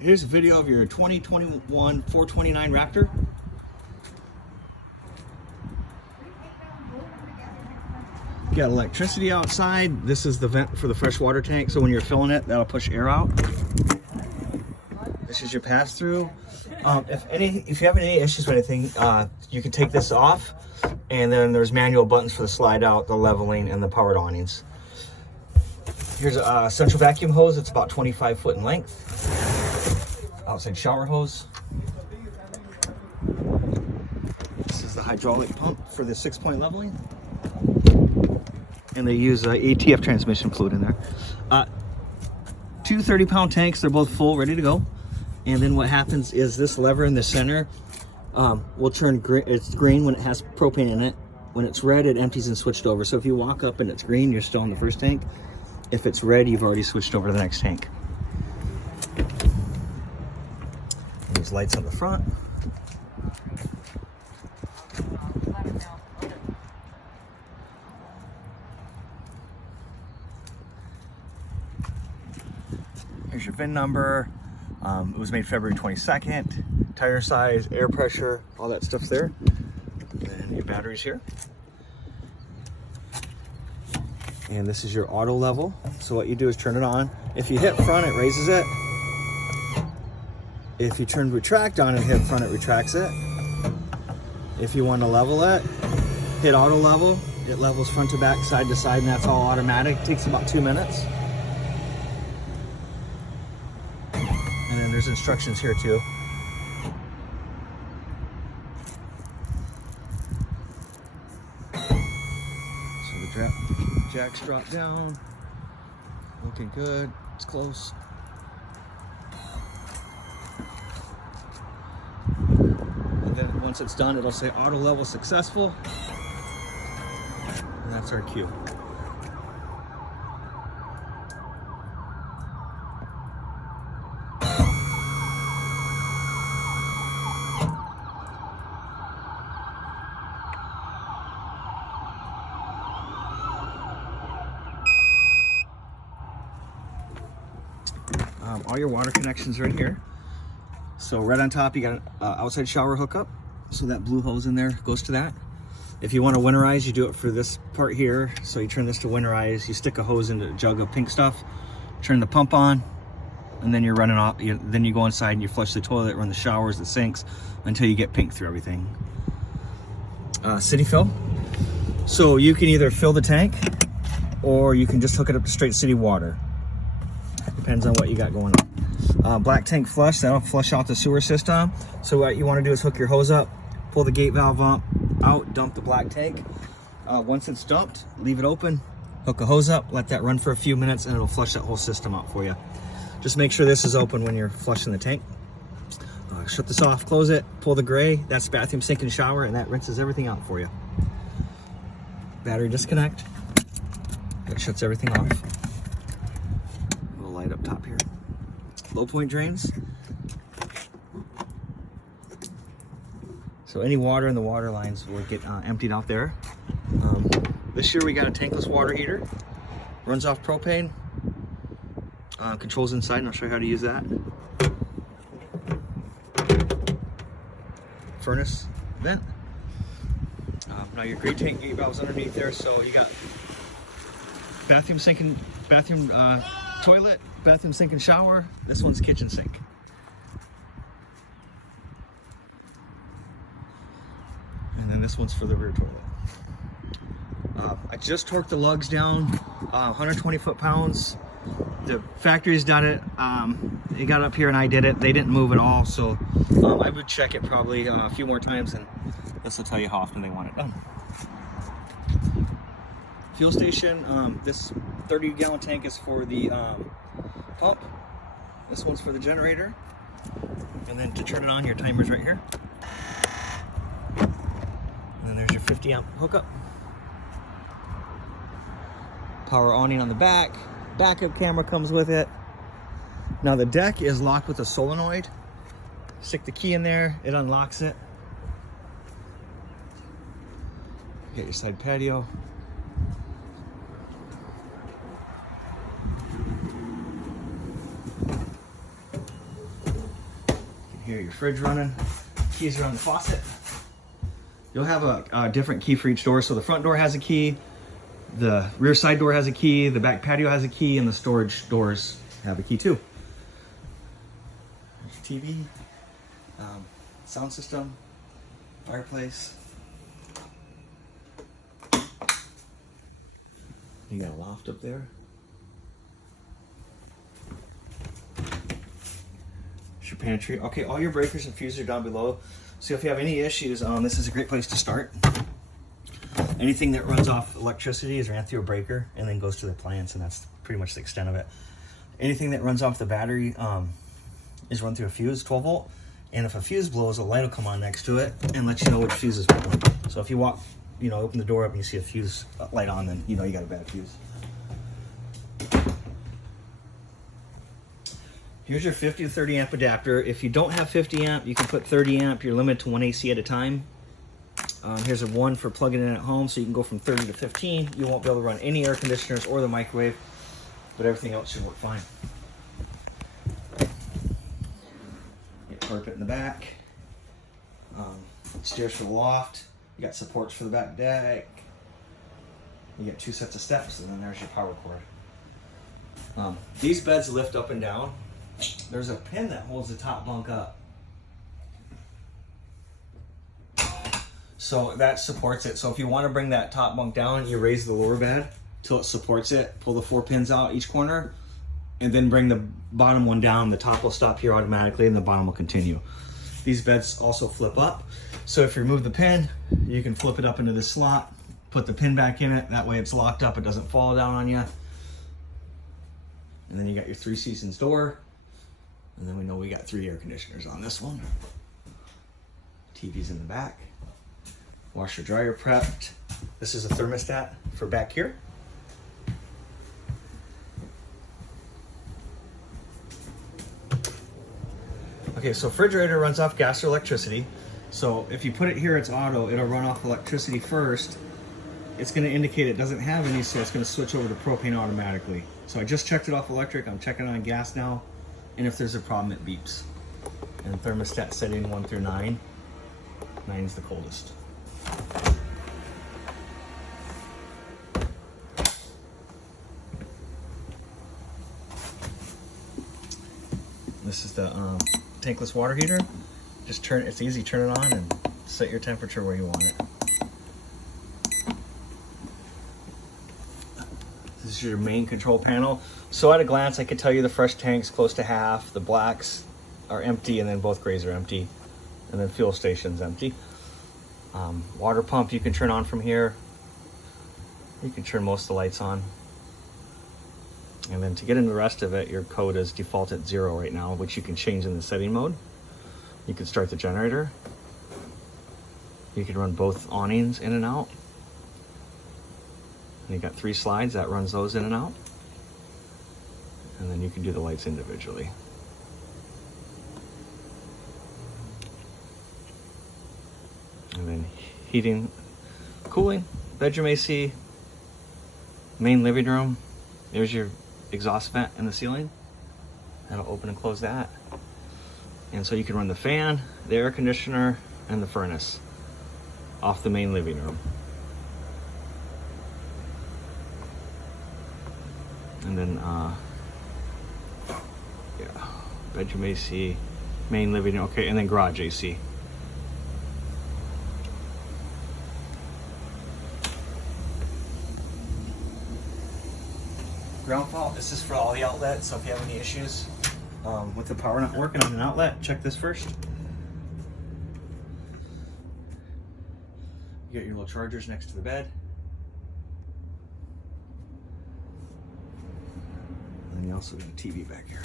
Here's a video of your 2021 429 Raptor. Got electricity outside. This is the vent for the fresh water tank, so when you're filling it, that'll push air out. This is your pass-through. If you have any issues with anything, you can take this off, and then there's manual buttons for the slide out, the leveling, and the powered awnings. Here's a central vacuum hose. It's about 25 foot in length. Outside shower hose. This is the hydraulic pump for the 6-point leveling. And they use ATF transmission fluid in there. Two 30-pound tanks. They're both full, ready to go. And then what happens is this lever in the center will turn green. It's green when it has propane in it. When it's red, it empties and switched over. So if you walk up and it's green, you're still in the first tank. If it's red, you've already switched over to the next tank. There's lights on the front. Here's your VIN number. It was made February 22nd. Tire size, air pressure, all that stuff's there. And your batteries here. And this is your auto level. So what you do is turn it on. If you hit front, it raises it. If you turn retract on and hit front, it retracts it. If you want to level it, hit auto level. It levels front to back, side to side, and that's all automatic. It takes about 2 minutes. And then there's instructions here too. So the jacks drop down. Looking good. It's close. And then once it's done, it'll say auto level successful. And that's our cue. All your water connections right here. So right on top, you got an outside shower hookup. So that blue hose in there goes to that. If you want to winterize, you do it for this part here. So you turn this to winterize. You stick a hose into a jug of pink stuff, turn the pump on, and then you're running off. Then you go inside and you flush the toilet, run the showers, the sinks, until you get pink through everything. City fill. So you can either fill the tank, or you can just hook it up to straight city water. Depends on what you got going on. Black tank flush, that'll flush out the sewer system. So what you want to do is hook your hose up, pull the gate valve out, dump the black tank. Once it's dumped, leave it open, hook a hose up, let that run for a few minutes, and it'll flush that whole system out for you. Just make sure this is open when you're flushing the tank. Shut this off, close it, pull the gray. That's bathroom, sink, and shower, and that rinses everything out for you. Battery disconnect. That shuts everything off. Light up top here. Low point drains. So any water in the water lines will get emptied out there. This year we got a tankless water heater. Runs off propane. Controls inside, and I'll show you how to use that. Furnace vent. Now your gray tank gate valve's underneath there, so you got bathroom sink and bathroom toilet, bathroom sink and shower. This one's kitchen sink. And then this one's for the rear toilet. I just torqued the lugs down, 120 foot-pounds. The factory's done it. It got up here and I did it. They didn't move at all, so I would check it probably a few more times, and this will tell you how often they want it done. Fuel station, this 30-gallon tank is for the pump. This one's for the generator. And then to turn it on, your timer's right here. And then there's your 50-amp hookup. Power awning on the back. Backup camera comes with it. Now the deck is locked with a solenoid. Stick the key in there, it unlocks it. Get your side patio. Here, your fridge running. Keys are on the faucet. You'll have a different key for each door. So the front door has a key, the rear side door has a key, the back patio has a key, and the storage doors have a key too. There's your TV, sound system, fireplace. You got a loft up there. Your pantry. Okay, all your breakers and fuses are down below. So if you have any issues, this is a great place to start. Anything that runs off electricity is ran through a breaker and then goes to the appliance, and that's pretty much the extent of it. Anything that runs off the battery is run through a fuse, 12 volt. And if a fuse blows, a light will come on next to it and let you know which fuse is blowing. So if you walk, open the door up and you see a fuse light on, then you know you got a bad fuse. Here's your 50 to 30 amp adapter. If you don't have 50 amp, you can put 30 amp. You're limited to 1 AC at a time. Here's a one for plugging in at home, so you can go from 30 to 15. You won't be able to run any air conditioners or the microwave, but everything else should work fine. Get carpet in the back. Stairs for the loft. You got supports for the back deck. You got 2 sets of steps, and then there's your power cord. These beds lift up and down. There's a pin that holds the top bunk up. So that supports it. So if you want to bring that top bunk down, you raise the lower bed till it supports it. Pull the 4 pins out each corner, and then bring the bottom one down. The top will stop here automatically, and the bottom will continue. These beds also flip up. So if you remove the pin, you can flip it up into this slot, put the pin back in it. That way it's locked up. It doesn't fall down on you. And then you got your 3 Seasons door. And then we know we got 3 air conditioners on this one. TV's in the back. Washer dryer prepped. This is a thermostat for back here. Okay, so refrigerator runs off gas or electricity. So if you put it here, it's auto. It'll run off electricity first. It's going to indicate it doesn't have any, so it's going to switch over to propane automatically. So I just checked it off electric. I'm checking on gas now. And if there's a problem, it beeps. And thermostat setting 1 through 9. 9 is the coldest. This is the tankless water heater. Just turn, it's easy, turn it on and set your temperature where you want it. This is your main control panel. So at a glance, I could tell you the fresh tank's close to half, the blacks are empty, and then both grays are empty, and then fuel station's empty. Water pump you can turn on from here. You can turn most of the lights on. And then to get into the rest of it, your code is default at 0 right now, which you can change in the setting mode. You can start the generator. You can run both awnings in and out. And you got 3 slides that runs those in and out. And then you can do the lights individually. And then heating, cooling, bedroom AC, main living room. There's your exhaust vent in the ceiling. That'll open and close that. And so you can run the fan, the air conditioner, and the furnace off the main living room. And then, yeah, bedroom AC, main living room, okay, and then garage AC. Ground fault, this is for all the outlets, so if you have any issues with the power not working on an outlet, check this first. You got your little chargers next to the bed. And you also got a TV back here.